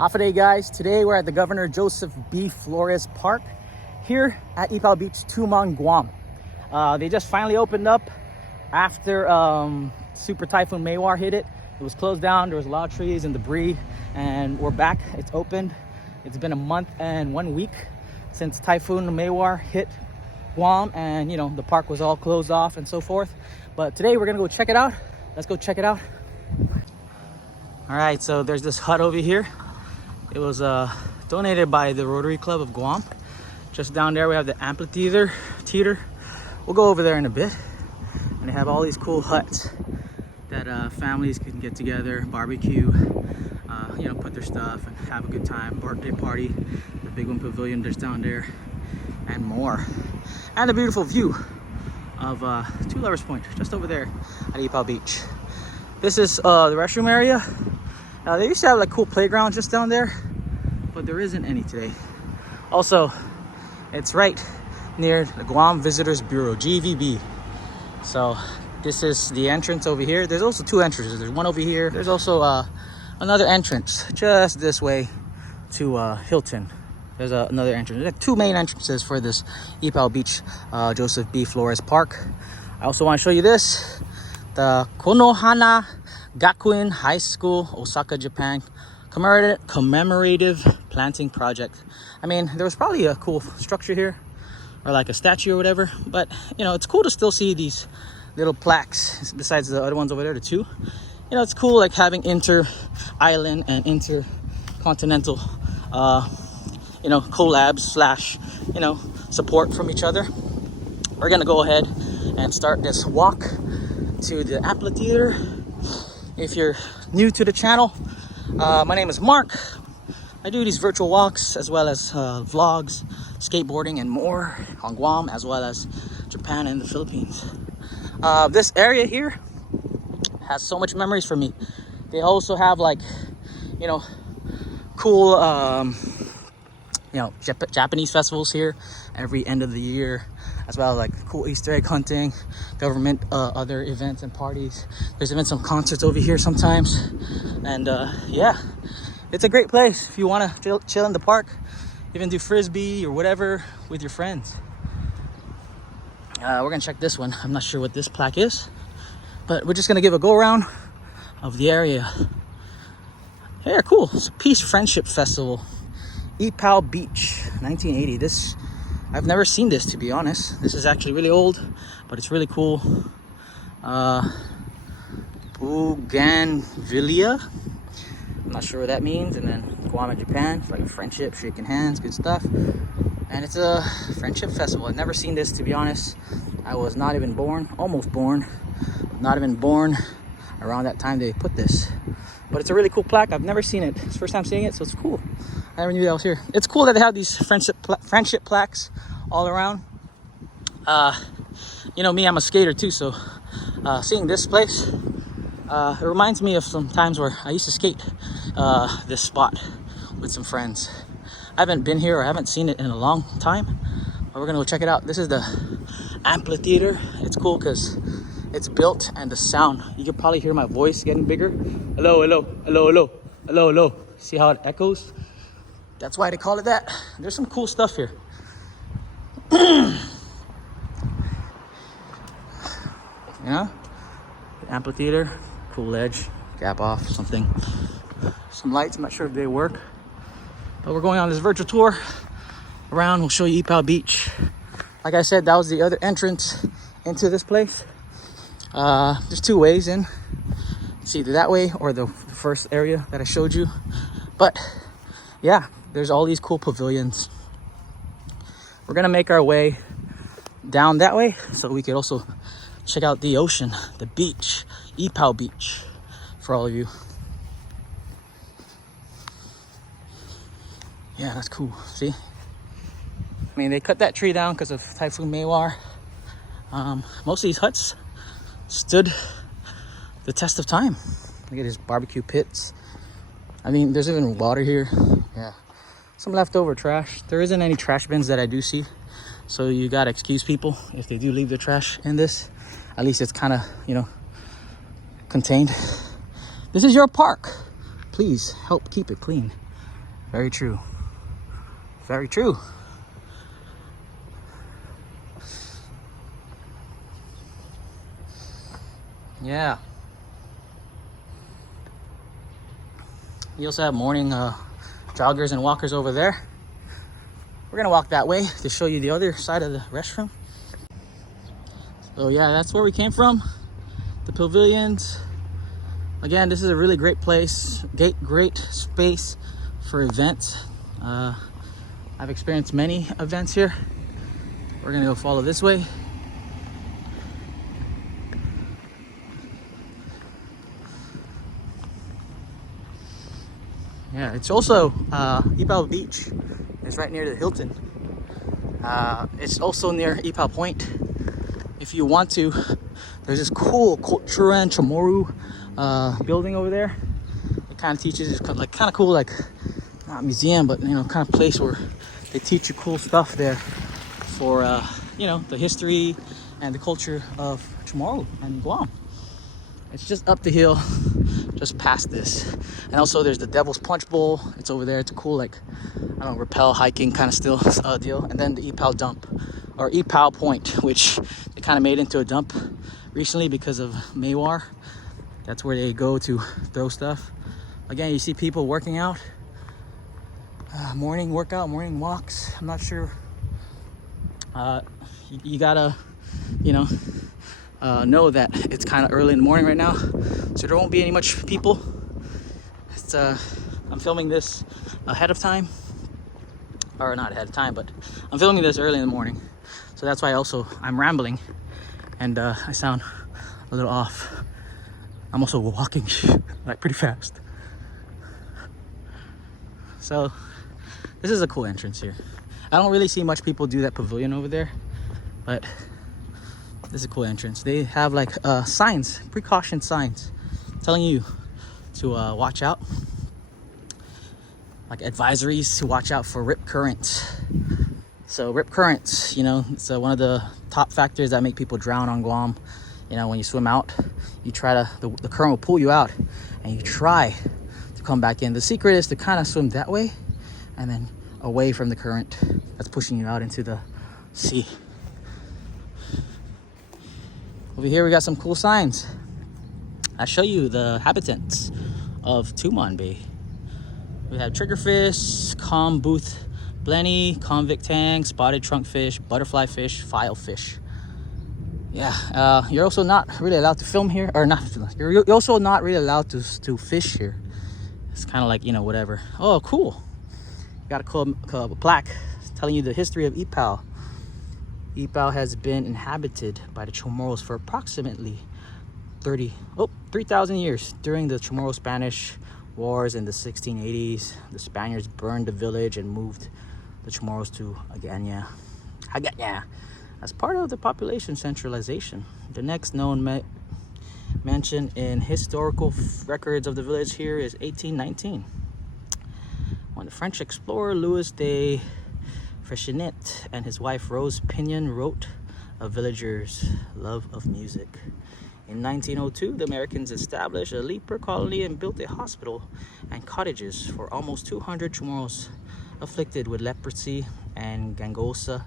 Hafa Adai, guys. Today we're at the Governor Joseph B. Flores Park here at Ypao Beach, Tumon Guam. They just finally opened up after Super Typhoon mawar hit it. It was closed down. There was a lot of trees and debris, and we're back. It's opened. It's been a month and 1 week since Typhoon mawar hit Guam, and the park was all closed off and so forth. But today we're gonna go check it out. Let's go check it out. All right, so there's this hut over here. It was donated by the Rotary Club of Guam. Just down there we have the amphitheater. We'll go over there in a bit. And they have all these cool huts that families can get together, barbecue, put their stuff and have a good time. Birthday party, the big one pavilion just down there, and more. And a beautiful view of Two Lovers Point, just over there at Ypao Beach. This is the restroom area. They used to have like cool playgrounds just down there, but there isn't any today. Also, it's right near the Guam Visitors Bureau, GVB. So this is the entrance over here. There's also two entrances. There's one over here. There's also another entrance just this way to Hilton. There's another entrance. There's two main entrances for this Ypao Beach Joseph B. Flores Park. I also want to show you this, the Konohana Gakuin High School, Osaka, Japan, commemorative planting project. I mean, there was probably a cool structure here, or like a statue or whatever, but it's cool to still see these little plaques besides the other ones over there, the two. It's cool, like having inter-island and intercontinental collabs slash support from each other. We're gonna go ahead and start this walk to the amphitheater. If you're new to the channel, my name is Mark. I do these virtual walks as well as vlogs, skateboarding and more on Guam as well as Japan and the Philippines. This area here has so much memories for me. They also have like cool Japanese festivals here every end of the year, as well as like cool Easter egg hunting, government other events and parties. There's even some concerts over here sometimes, and yeah, it's a great place if you want to chill in the park, even do frisbee or whatever with your friends. We're gonna check this one. I'm not sure what this plaque is, but we're just gonna give a go around of the area. Yeah, cool. It's a Peace Friendship Festival, Ypao Beach, 1980. This, I've never seen this, to be honest. This is actually really old, but it's really cool. Bougainvillea, I'm not sure what that means. And then Guam and Japan, it's like a friendship, shaking hands, good stuff. And it's a friendship festival. I've never seen this, to be honest. I was not even born, almost born, not even born around that time they put this. But it's a really cool plaque. I've never seen it. It's the first time seeing it, so it's cool. I never knew that was here. It's cool that they have these friendship plaques all around. Me, I'm a skater too, so seeing this place, it reminds me of some times where I used to skate this spot with some friends. I haven't been here, or I haven't seen it in a long time, but we're gonna go check it out. This is the amphitheater. It's cool because it's built, and the sound, you can probably hear my voice getting bigger. Hello, hello, hello, hello, hello, hello. See how it echoes? That's why they call it that. There's some cool stuff here. The amphitheater, cool ledge, gap off, something. Some lights, I'm not sure if they work. But we're going on this virtual tour around. We'll show you Ypao Beach. Like I said, that was the other entrance into this place. There's two ways in. It's either that way or the first area that I showed you. But yeah, there's all these cool pavilions. We're gonna make our way down that way so we could also check out the ocean, the beach, Ypao Beach, for all of you. Yeah, that's cool. See? I mean, they cut that tree down because of Typhoon mawar. Most of these huts stood the test of time. Look at these barbecue pits. I mean, there's even water here. Yeah, some leftover trash. There isn't any trash bins that I do see, so you gotta excuse people if they do leave their trash in this. At least it's kind of contained. This is your park. Please help keep it clean. Very true. Very true. Yeah. You also have morning joggers and walkers over there. We're gonna walk that way to show you the other side of the restroom. So yeah, that's where we came from. The pavilions. Again, this is a really great place, great space for events. I've experienced many events here. We're gonna go follow this way. Yeah, it's also Ypao Beach. It's right near the Hilton. It's also near Ypao Point. If you want to, there's this cool Tumon Guam building over there. It kind of teaches, it's like kind of cool, like not a museum, but you know, kind of place where they teach you cool stuff there for you know, the history and the culture of Chamorro and Guam. It's just up the hill, just past this. And also there's the Devil's Punch Bowl. It's over there. It's a cool, like, I don't know, rappel hiking kind of still deal. And then the Ypao dump, or Ypao Point, which they kind of made into a dump recently because of mawar. That's where they go to throw stuff. Again, you see people working out. Morning workout, morning walks. I'm not sure. You gotta, you know that it's kind of early in the morning right now, so there won't be any much people. It's I'm filming this ahead of time, or not ahead of time, but I'm filming this early in the morning, so that's why I'm rambling and I sound a little off. I'm also walking like pretty fast. So this is a cool entrance here. I don't really see much people do that pavilion over there, but this is a cool entrance. They have like signs, precaution signs, telling you to watch out. Like advisories to watch out for rip currents. So rip currents, you know, it's one of the top factors that make people drown on Guam. You know, when you swim out, you try to, the current will pull you out and you try to come back in. The secret is to kind of swim that way and then away from the current that's pushing you out into the sea. Over here we got some cool signs. I'll show you the habitats of Tumon Bay. We have triggerfish, calm booth blenny, convict tang, spotted trunkfish, butterfly fish, filefish. Yeah, you're also not really allowed to film here, or not. You're also not really allowed to fish here. It's kind of like, you know, whatever. Oh, cool. Got a plaque telling you the history of Ypao. Ypao has been inhabited by the Chamorros for approximately 3,000 years. During the Chamorro-Spanish Wars in the 1680s, the Spaniards burned the village and moved the Chamorros to Aganya as part of the population centralization. The next known mention in historical records of the village here is 1819, when the French explorer Louis de Frechette and his wife Rose Pinion wrote a villager's love of music. In 1902, the Americans established a leper colony and built a hospital and cottages for almost 200 Chamorros afflicted with leprosy and gangosa,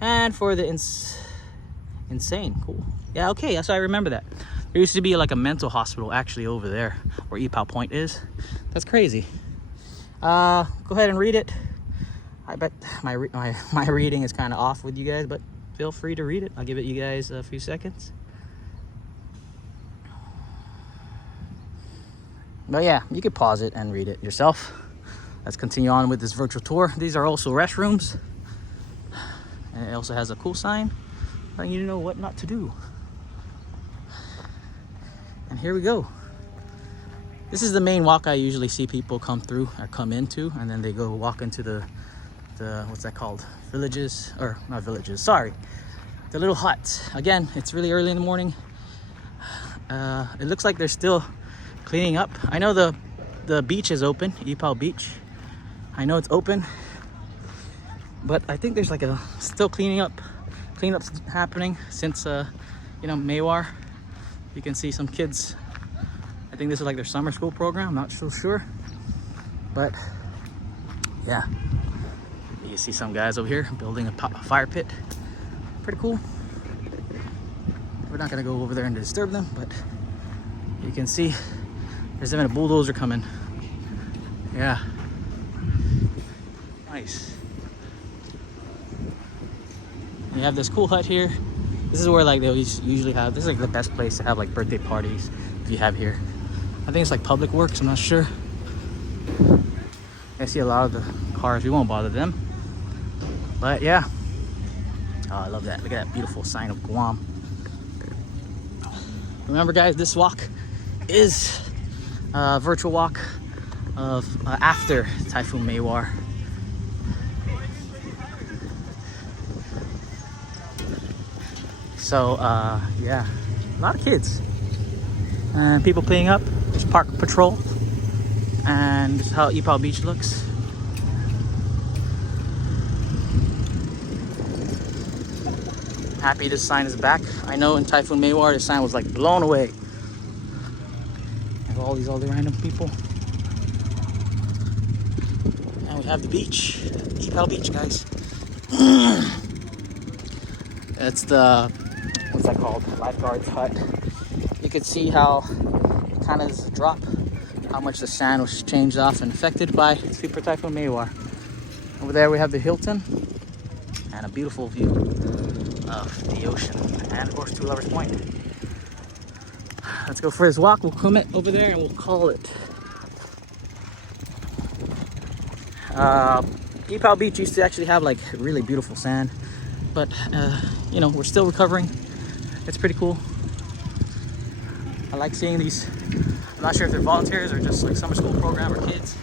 and for the insane. Cool. Yeah, okay, so I remember that. There used to be like a mental hospital actually over there where Ypao Point is. That's crazy. Go ahead and read it. I bet my reading is kind of off with you guys, but feel free to read it. I'll give it you guys a few seconds. But yeah, you could pause it and read it yourself. Let's continue on with this virtual tour. These are also restrooms. And it also has a cool sign letting you know what not to do. And here we go. This is the main walk I usually see people come through or come into, and then they go walk into the what's that called? Villages, or not villages, sorry. The little huts. Again, it's really early in the morning. It looks like they're still cleaning up. I know the beach is open, Ypao Beach. I know it's open, but I think there's like a still cleanups happening since you know, mawar. You can see some kids. I think this is like their summer school program. I'm not so sure, but Yeah, you can see some guys over here building a fire pit. Pretty cool. We're not gonna go over there and disturb them, but you can see there's even a bulldozer coming. Yeah, nice. You have this cool hut here. This is where like they usually have, this is like the best place to have like birthday parties if you have here. I think it's like public works, I'm not sure. I see a lot of the cars, we won't bother them. But yeah, oh, I love that. Look at that beautiful sign of Guam. Remember guys, this walk is a virtual walk of after Typhoon Mawar. So yeah, a lot of kids and people playing up. There's park patrol, and this is how Ypao Beach looks. Happy this sign is back. I know in Typhoon Mawar this sign was like blown away. Have all these random people, and we have the beach, Ypao Beach, guys. It's the, what's that called? Lifeguard's hut. You could see how it kind of is a drop, how much the sand was changed off and affected by Super Typhoon Mawar. Over there we have the Hilton and a beautiful view of the ocean and of course Two Lovers Point. Let's go for this walk. We'll come it over there and we'll call it. Ypao Beach used to actually have like really beautiful sand, but you know, we're still recovering. It's pretty cool. I like seeing these. I'm not sure if they're volunteers or just like summer school program or kids,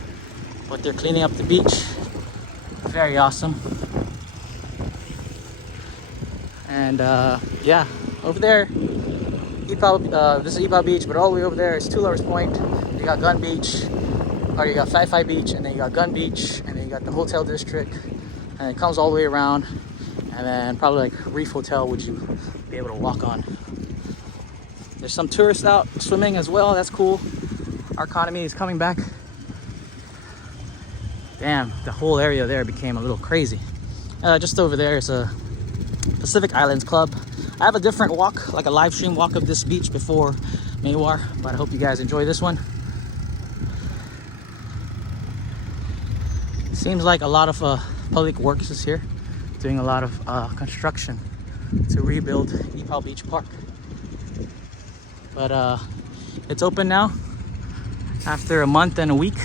but they're cleaning up the beach. Very awesome. And yeah, over there, Ypao, this is Ypao Beach, but all the way over there is Two Lovers Point. You got Gun Beach, or you got Phi Beach, and then you got Gun Beach, and then you got the hotel district, and it comes all the way around. And then probably like Reef Hotel would you be able to walk on. There's some tourists out swimming as well. That's cool. Our economy is coming back. Damn, the whole area there became a little crazy. Just over there is a Pacific Islands Club. I have a different walk, like a live stream walk of this beach before Mawar, but I hope you guys enjoy this one. Seems like a lot of public works is here, doing a lot of construction to rebuild Ypao Beach Park. But it's open now after a month and a week.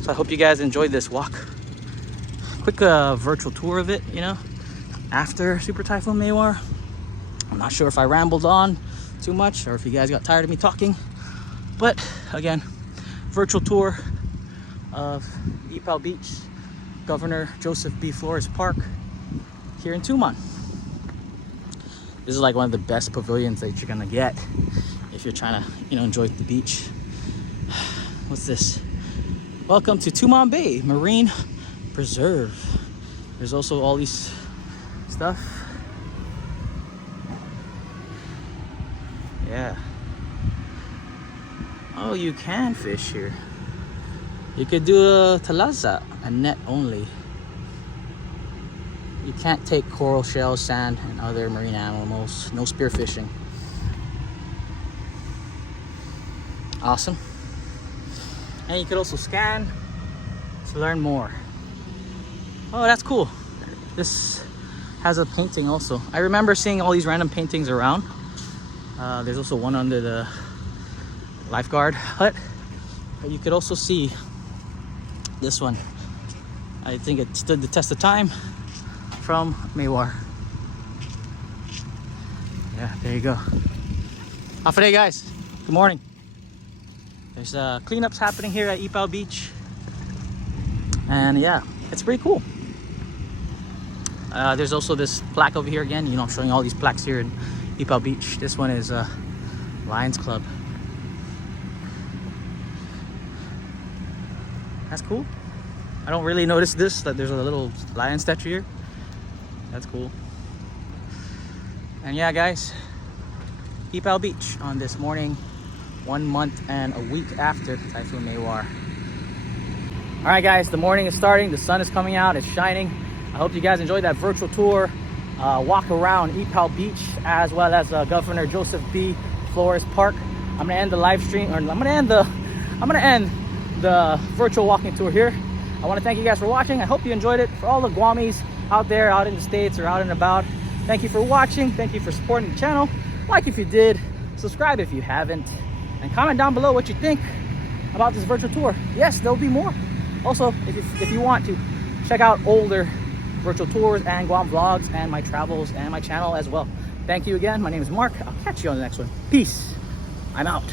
So I hope you guys enjoyed this walk. Quick virtual tour of it, you know, after Super Typhoon Mawar. I'm not sure if I rambled on too much or if you guys got tired of me talking. But again, virtual tour of Ypao Beach, Governor Joseph B. Flores Park here in Tumon. This is like one of the best pavilions that you're gonna get if you're trying to, you know, enjoy the beach. What's this? Welcome to Tumon Bay Marine Preserve. There's also all these stuff. Yeah. Oh, you can fish here. You could do a talaza, a net only. You can't take coral, shells, sand, and other marine animals. No spear fishing. Awesome. And you could also scan to learn more. Oh, that's cool. This has a painting also. I remember seeing all these random paintings around. There's also one under the lifeguard hut. But you could also see this one. I think it stood the test of time from Mawar. Yeah, there you go. Hafa Adai, guys. Good morning. There's cleanups happening here at Ypao Beach. And yeah, it's pretty cool. There's also this plaque over here again. You know, I'm showing all these plaques here in Ypao Beach. This one is Lions Club. That's cool. I don't really notice this, that there's a little lion statue here. That's cool. And yeah, guys, Ypao Beach on this morning, 1 month and a week after Typhoon Mawar. All right, guys, the morning is starting. The sun is coming out. It's shining. I hope you guys enjoyed that virtual tour. Walk around Ypao Beach as well as Governor Joseph B. Flores Park. I'm gonna end the live stream, or I'm gonna end the virtual walking tour here. I want to thank you guys for watching. I hope you enjoyed it. For all the Guamis out there, out in the States or out and about, thank you for watching. Thank you for supporting the channel. Like if you did, subscribe if you haven't, and comment down below what you think about this virtual tour. Yes, there'll be more. Also, if you want to check out older virtual tours and Guam vlogs and my travels and my channel as well. Thank you again. My name is Mark. I'll catch you on the next one. Peace. I'm out.